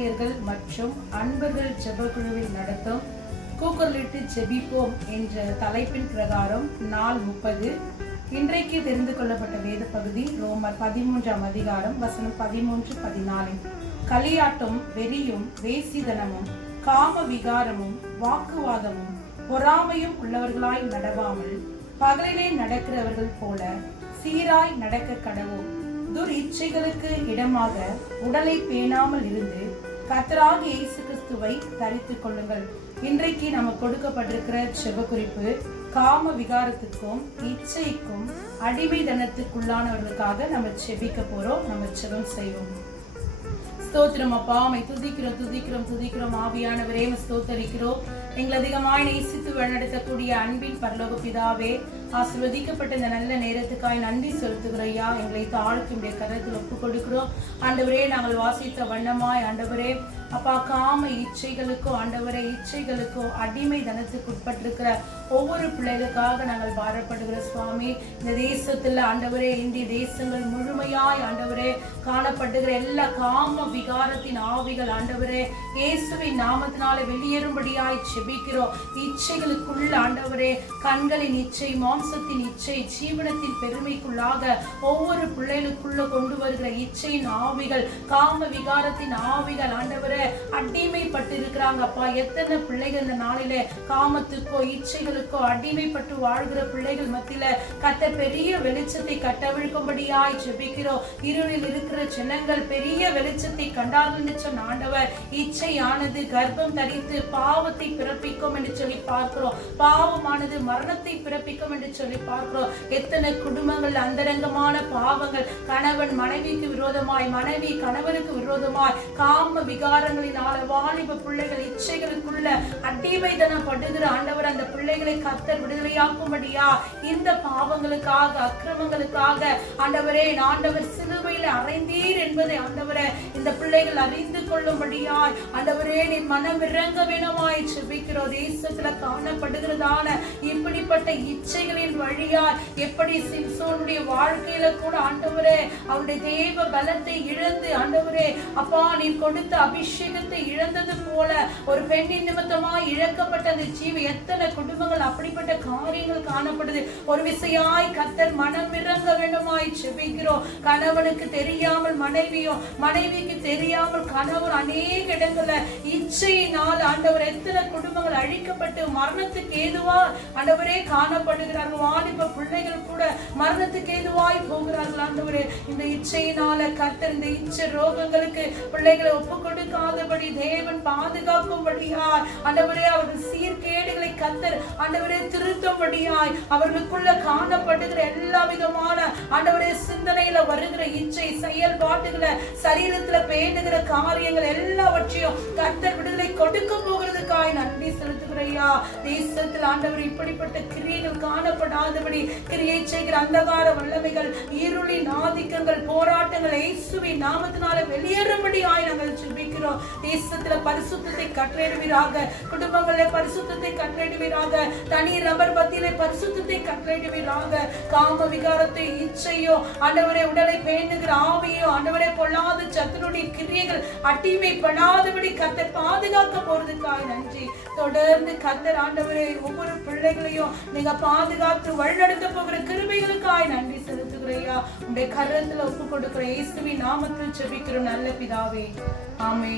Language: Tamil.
ஆசிரியர்கள் மற்றும் அன்பர்கள் செவ்வக்குழுவில் நடத்தும் கூக்குரலிட்டு செபிப்போம் என்ற தலைப்பின் பிரகாரம் நாள் முப்பது. இன்றைக்கு தெரிந்து கொள்ளப்பட்ட வேத பகுதி ரோமர் பதிமூன்றாம் அதிகாரம் வசனம் பதிமூன்று பதினாலு களியாட்டும் வெறியும் வேசிதனமும் காம விகாரமும் வாக்குவாதமும் பொறாமையும் உள்ளவர்களாய் நடவாமல் பகலிலே நடக்கிறவர்கள் போல சீராய் நடக்க கடவும். துர் இச்சைகளுக்கு இடமாக உடலை பேணாமல் இருந்து கத்தராக இயேசு கிறிஸ்துவை தரித்துக் கொள்ளுங்கள். இன்றைக்கு நமக்கு கொடுக்கப்பட்டிருக்கிற செவக்குறிப்பு காம விகாரத்துக்கும் இச்சைக்கும் அடிமைதனத்துக்குள்ளானவர்களுக்காக நம்ம செபிக்க போறோம் நம்ம செபம் செய்வோம். ஸ்தோத்திரம் அப்பா உம்மை துதிக்கிறோம் துதிக்கிறோம் துதிக்கிறோம். ஆவியானவரே ஸ்தோத்தரிக்கிறோம். எங்களை அதிகமாய் நேசித்து வழிநடத்தக்கூடிய அன்பின் பரலோக பிதாவே ஆசிர்வதிக்கப்பட்ட இந்த நல்ல நேரத்துக்காய் நன்றி செலுத்துகிறையா எங்களை தாழ்த்தி உடைய கரத்தில் ஒப்பு கொடுக்கிறோம் ஆண்டவரே நாங்கள் வாசித்த வண்ணமாய் ஆண்டவரே அப்பா காம இச்சைகளுக்கோ ஆண்டவரே இச்சைகளுக்கோ அடிமை தனத்துக்கு உட்பட்டிருக்கிற ஒவ்வொரு பிள்ளைகளுக்காக நாங்கள் பாரப்படுகிற சுவாமி. இந்த தேசத்துல ஆண்டவரே இந்திய தேசங்கள் முழுமையாய் ஆண்டவரே காணப்படுகிற எல்லா காம விகாரத்தின் ஆவிகள் ஆண்டவரே இயேசுவின் நாமத்தினால வெளியேறும்படியாய் செபிக்கிறோம் இச்சைகளுக்குள்ள ஆண்டவரே கண்களின் இச்சை மாம்சத்தின் இச்சை ஜீவனத்தின் பெருமைக்குள்ளாக ஒவ்வொரு பிள்ளைகளுக்குள்ள கொண்டு வருகிற இச்சையின் ஆவிகள் காம விகாரத்தின் ஆவிகள். ஆண்டவரை அடிமைப்பட்டு அப்பா. எத்தனை பிள்ளைகள் இந்த நாளில காமத்துக்கோ இச்சைகளுக்கோ அடிமைப்பட்டு வாழ்கிற பிள்ளைகள் மத்தியில கத்த பெரிய வெளிச்சத்தை கட்டவிழ்க்கும்படியாய் ஜெபிக்கிறோம். இருளில் இருக்கிற ஜனங்கள் பெரிய வெளிச்சத்தை கண்டார்கள் சொன்ன ஆண்டவர் இச்சையானது கர்ப்பம் தரித்து பாவத்தை பிறப்பிக்கும் என்று சொல்லி பார்க்கிறோம். பாவமானது மரணத்தை பிறப்பிக்கும் என்று சொல்லி பார்க்கிறோம். எத்தனை குடும்பங்கள் அந்தரங்கமான பாவங்கள் கணவன் மனைவிக்கு விரோதமாய் மனைவி கணவனுக்கு விரோதமாய் காம விகாரங்களினால வாலிப பிள்ளைகள் இச்சைகளுக்குள்ள அடிமைதனப்படுகிற ஆண்டவர் அந்த பிள்ளைகளை கத்தர் விடுதலையாக்கும்படியா இந்த பாவங்களுக்காக அக்கிரமங்களுக்காக ஆண்டவரே ஆண்டவர் சிலுவையில் அறைந்தீர் என்பதை ஆண்டவரே இந்த பிள்ளைகள் அறிந்து கொள்ளும்படியாய் ஆண்டவரே நீ மனம் இறங்க வேணுமாய் செபிக்கிறோம். தேசத்துல காணப்படுகிறதான இப்படிப்பட்ட இச்சைகளின் வழியாய் எப்படி சிம்சோனுடைய வாழ்க்கையில கூட ஆண்டவரே அவருடைய தெய்வ பலத்தை இழந்து ஆண்டவரே அப்பா நீ கொடுத்த அபிஷேகத்தை இழந்தது போல ஒரு பெண்ணின் நிமித்தமா இழக்கப்பட்ட அந்த ஜீவி எத்தனை குடும்பங்கள் அப்படிப்பட்ட காரியங்கள் காணப்படுது. ஒரு விசையாய் கத்தர் மனம் இறங்க வேண்டுமாய் செபிக்கிறோம் கணவனுக்கு தெரியாமல் மனைவியும் மனைவிக்கு தெரியாமல் கணவன் அநேக இடங்கள்ல இச்சையினால் ஆண்டவர் எத்தனை குடும்பங்கள் அழிக்கப்பட்டு மரணத்துக்கு ஏதுவா ஆண்டவரே காணப்படுகிறார் காணப்படுகிறார்கள் வாலிப பிள்ளைகள் கூட மரணத்துக்கு ஏதுவாய் போகிறார்கள் ஆண்டவரே. இந்த இச்சையினால கத்தர் இந்த இச்சை ரோகங்களுக்கு பிள்ளைகளை ஒப்பு கொடுக்காதபடி தேவன் பாதுகாக்கும்படியாய் ஆண்டவரே அவர்கள் சீர்கேடுகளை கத்தர் ஆண்டவரே திருத்தும்படியாய் அவர்களுக்குள்ள காணப்படுகிற எல்லா விதமான ஆண்டவரே சிந்தனையில வருகிற இச்சை செயல்பாட்டுகளை சரீரத்துல பேணுகிற காரியங்கள் எல்லாவற்றையும் கொடுக்க போகிறதுக்காய் நன்றி செலுத்துகிறையா தேசத்தில் ஆண்டவர் இப்படிப்பட்ட கிரியைகள் காணப்படாதபடி கிரியை செய்கிற அந்தகார வல்லமைகள் இருளின் ஆதிக்கங்கள் போராட்டங்கள் இயேசுவின் நாமத்தினால வெளியேறும்படியாய் நாங்கள் ஜெபிக்கிறோம். தேசத்துல பரிசுத்தத்தை கட்டளையிடுவீராக. குடும்பங்களே பரிசுத்தத்தை கட்டளையிடுவீராக. தனி ரப்பர் பத்தியிலே பரிசுத்தத்தை கட்டளையிடுவீராக. காம விகாரத்தை இச்சையோ ஆண்டவரே உடலை பேணுகிற ஆவியோ ஆண்டவரே பொல்லாத சத்துனுடைய கிரியைகள் அடிமைப்படாதபடி கத்தை பாதுகாக்க போறதுக்காக நன்றி. தொடர்ந்து கத்தர் ஆண்டவரே ஒவ்வொரு பிள்ளைகளையும் நீங்க பாதுகாத்து வழிநடத்த போகிற கிருபைகளுக்காய் நன்றி செலுத்துகிறையா உடைய கரத்துல ஒப்பு கொடுக்கிற இயேசுவின் நாமத்தில் செபிக்கிறோம் நல்ல பிதாவே. ஆமே